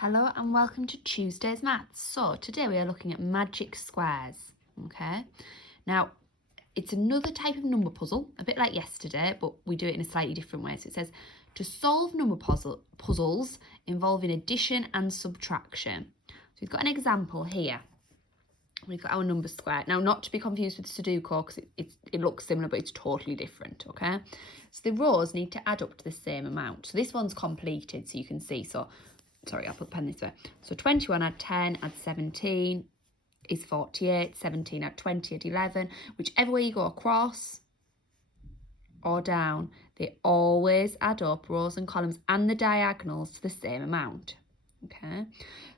Hello and welcome to Tuesday's Maths. So today we are looking at magic squares, okay? Now, it's another type of number puzzle, a bit like yesterday, but we do it in a slightly different way. So it says, to solve number puzzles involving addition and subtraction. So we've got an example here. We've got our number square. Now, not to be confused with Sudoku, because it looks similar, but it's totally different, okay? So the rows need to add up to the same amount. So this one's completed, so you can see. So sorry, I'll put the pen this way. So 21 add 10 add 17 is 48. 17 add 20 add 11. Whichever way you go across or down, they always add up, rows and columns and the diagonals, to the same amount. Okay,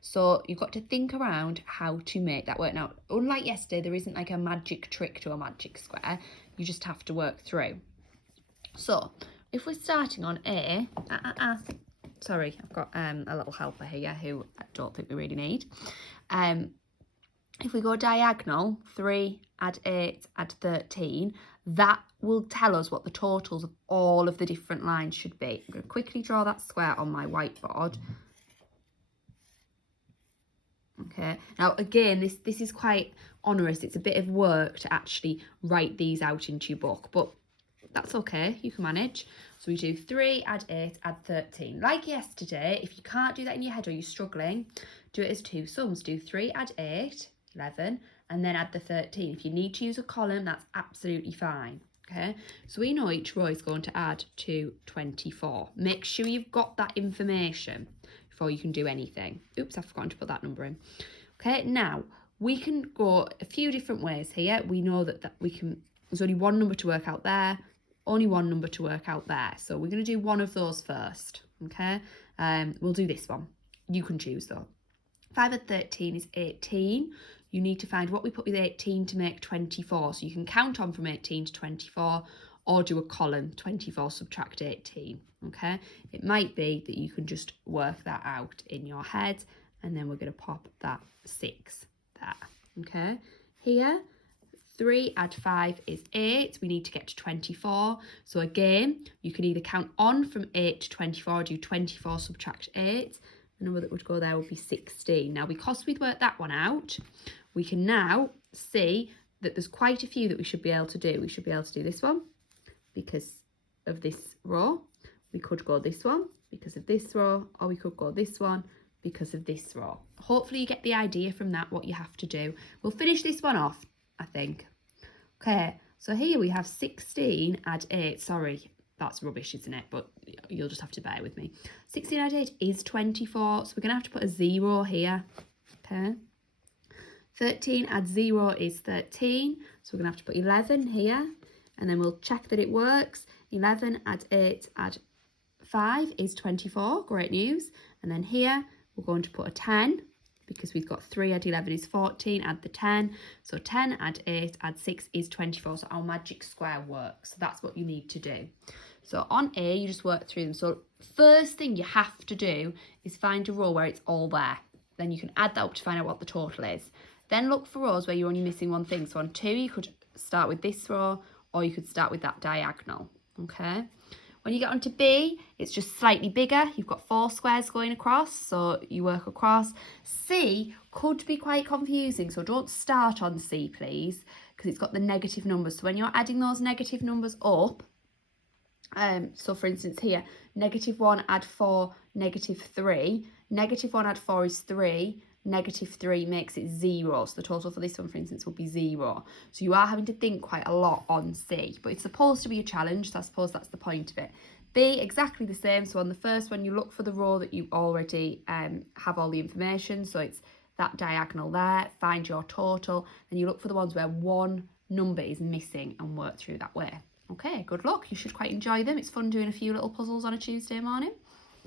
so you've got to think around how to make that work. Now, unlike yesterday, there isn't like a magic trick to a magic square. You just have to work through. So if we're starting on A, sorry, I've got a little helper here who I don't think we really need. If we go diagonal, 3 add 8 add 13, that will tell us what the totals of all of the different lines should be. I'm going to quickly draw that square on my whiteboard. Okay, now again, this is quite onerous. It's a bit of work to actually write these out into your book, but that's okay, you can manage. So we do 3 add 8 add 13. Like yesterday, if you can't do that in your head or you're struggling, do it as two sums. Do 3 add 8, 11, and then add the 13. If you need to use a column, that's absolutely fine. Okay, so we know each row is going to add to 24. Make sure you've got that information before you can do anything. Oops, I've forgotten to put that number in. Okay, now we can go a few different ways here. We know that we can, there's only one number to work out there, only one number to work out there. So we're going to do one of those first, okay? We'll do this one. You can choose though. 5 add 13 is 18. You need to find what we put with 18 to make 24. So you can count on from 18 to 24 or do a column, 24 subtract 18, okay? It might be that you can just work that out in your head, and then we're going to pop that 6 there, okay? Here, 3 add 5 is 8. We need to get to 24. So again, you can either count on from 8 to 24 or do 24 subtract 8. The number that would go there would be 16. Now, because we'd worked that one out, we can now see that there's quite a few that we should be able to do. We should be able to do this one because of this row. We could go this one because of this row, or we could go this one because of this row. Hopefully you get the idea from that what you have to do. We'll finish this one off, I think. Okay, so here we have 16 add 8. Sorry, that's rubbish, isn't it? But you'll just have to bear with me. 16 add 8 is 24, so we're going to have to put a 0 here. Okay. 13 add 0 is 13, so we're going to have to put 11 here. And then we'll check that it works. 11 add 8 add 5 is 24. Great news. And then here we're going to put a 10 because we've got 3 add 11 is 14. Add the 10. So 10 add 8 add 6 is 24. So our magic square works. So that's what you need to do. So on A, you just work through them. So first thing you have to do is find a row where it's all there. Then you can add that up to find out what the total is. Then look for rows where you're only missing one thing. So on 2, you could start with this row, or you could start with that diagonal, okay? When you get onto B, it's just slightly bigger. You've got 4 squares going across, so you work across. C could be quite confusing, so don't start on C, please, because it's got the negative numbers. So when you're adding those negative numbers up, so for instance here, -1 add 4, -3. -1 add 4 is 3. -3 makes it 0. So the total for this one, for instance, will be 0. So you are having to think quite a lot on C, but it's supposed to be a challenge, so I suppose that's the point of it. B, exactly the same. So on the first one, you look for the row that you already have all the information. So it's that diagonal there, find your total, and you look for the ones where one number is missing and work through that way. Okay, good luck. You should quite enjoy them. It's fun doing a few little puzzles on a Tuesday morning.